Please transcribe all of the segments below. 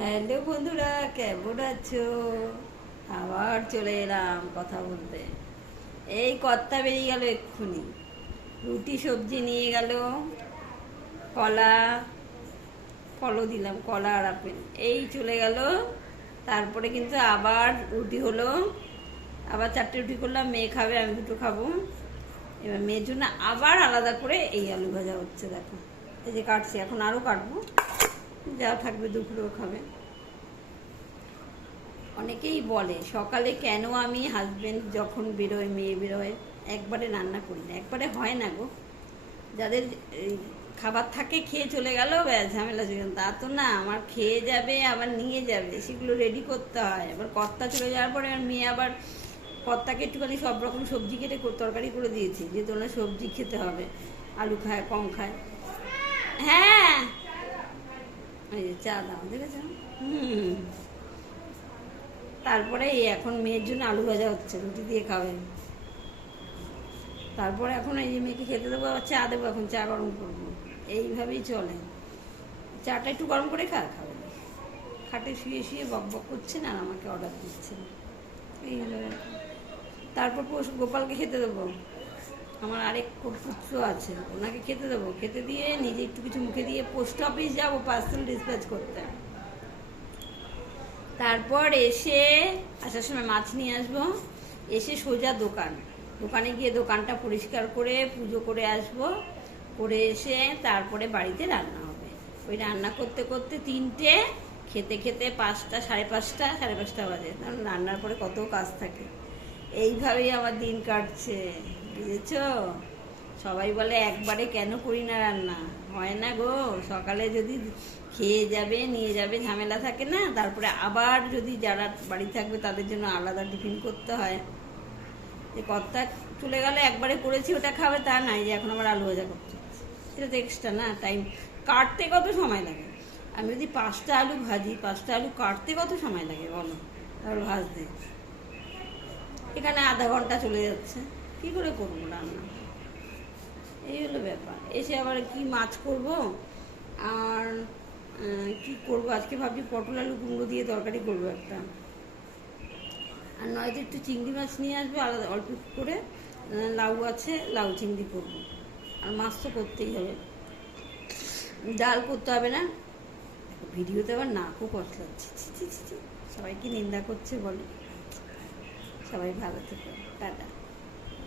Hello বন্ধুরা, কেমন আছো? আবার চলে এলাম কথা বলতে। এই কর্তা বেরিয়ে গেল এক্ষুনি, রুটি সবজি নিয়ে গেল, কলা, ফলও দিলাম, কলা আর আপেল, এই চলে গেল। তারপরে কিন্তু আবার রুটি হলো, আবার 4টে রুটি করলাম, মেয়ে খাবে, আমি 2টো খাবো। এবার মেয়ের জন্য আবার আলাদা করে এই আলু ভাজা হচ্ছে, দেখো এই যে কাটছি, এখন আরও কাটবো, যা থাকবে দুপুরেও খাবে। অনেকেই বলে সকালে কেন আমি হাজবেন্ড যখন বেরোয়, মেয়ে বেরোয়, একবারে রান্না করি না। একবারে হয় না গো, যাদের খাবার থাকে খেয়ে চলে গেল, ঝামেলা ছিল, তা তো না। আমার খেয়ে যাবে, আবার নিয়ে যাবে, সেগুলো রেডি করতে হয়। আবার কর্তা চলে যাওয়ার পরে আর মেয়ে আবার, কর্তাকে একটুখানি সব রকম সবজি কেটে তরকারি করে দিয়েছি, যে তোমরা সবজি খেতে হবে, আলু খায় কম খায়। হ্যাঁ, এই যে চা দাও, দেখেছো? হুম। তারপরে এখন মেয়ের জন্য আলু ভাজা হচ্ছে, রুটি দিয়ে খাবে। তারপরে এখন এই যে মেয়েকে খেতে দেবো, আবার চা দেবো, এখন চা গরম করবো। এইভাবেই চলে। চাটা একটু গরম করে খাবে না, খাটে শুয়ে শুয়ে বক বক করছে না, আর আমাকে অর্ডার দিচ্ছে। এই হলো ব্যাপার। তারপর গোপালকে খেতে দেবো, আমার আরেক পুত্র আছে, ওনাকে খেতে দেবো, খেতে দিয়ে নিজে একটু কিছু মুখে দিয়ে পোস্ট অফিস যাবো পার্সেল ডিসপ্যাচ করতে। তারপর এসে আসার সময় মাছ নিয়ে আসবো, এসে সোজা দোকানে গিয়ে দোকানটা পরিষ্কার করে পুজো করে আসবো, করে এসে তারপরে বাড়িতে রান্না হবে। ওই রান্না করতে করতে 3টে, খেতে খেতে 5টা, সাড়ে পাঁচটা বাজে, কারণ রান্নার পরে কত কাজ থাকে। এইভাবেই আমার দিন কাটছে, বুঝেছ? সবাই বলে একবারে কেন করি না রান্না, হয় না গো। সকালে যদি খেয়ে যাবে, নিয়ে যাবে, ঝামেলা থাকে না। তারপরে আবার যদি যারা বাড়ি থাকবে তাদের জন্য আলাদা টিফিন করতে হয়। যে কর্তা চলে গেলে একবারে করেছি ওটা খাবে তা নাই, যে এখন আবার আলু ভাজা করতে হচ্ছে, সেটা তো এক্সট্রা না, টাইম কাটতে কত সময় লাগে। আমি যদি 5টা আলু ভাজি, 5টা আলু কাটতে কত সময় লাগে বলো, তারপর ভাজতে এখানে আধা ঘন্টা চলে যাচ্ছে। কি করে করবো রান্না? এই হলো ব্যাপার। এসে আবার কি মাছ করব, আর কি করব আজকে ভাবছি পটল আলু কুমড়ো দিয়ে তরকারি করবো একটা, আর নয়তো একটু চিংড়ি মাছ নিয়ে আসবো আলাদা অল্প করে, লাউ আছে, লাউ চিংড়ি করবো। আর মাছ তো করতেই হবে, ডাল করতে হবে না। ভিডিওতে আবার নাকও কষলাচ্ছে, সবাইকে নিন্দা করছে বলে। সবাই ভালো থেকো, টাটা।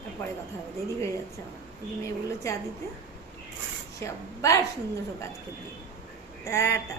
তারপরে কথা হবে, দেরি হয়ে যাচ্ছে আমার। মেয়ে বললো চা দিতে, সে আবার সুন্দর কাজ করে দিই। টাটা।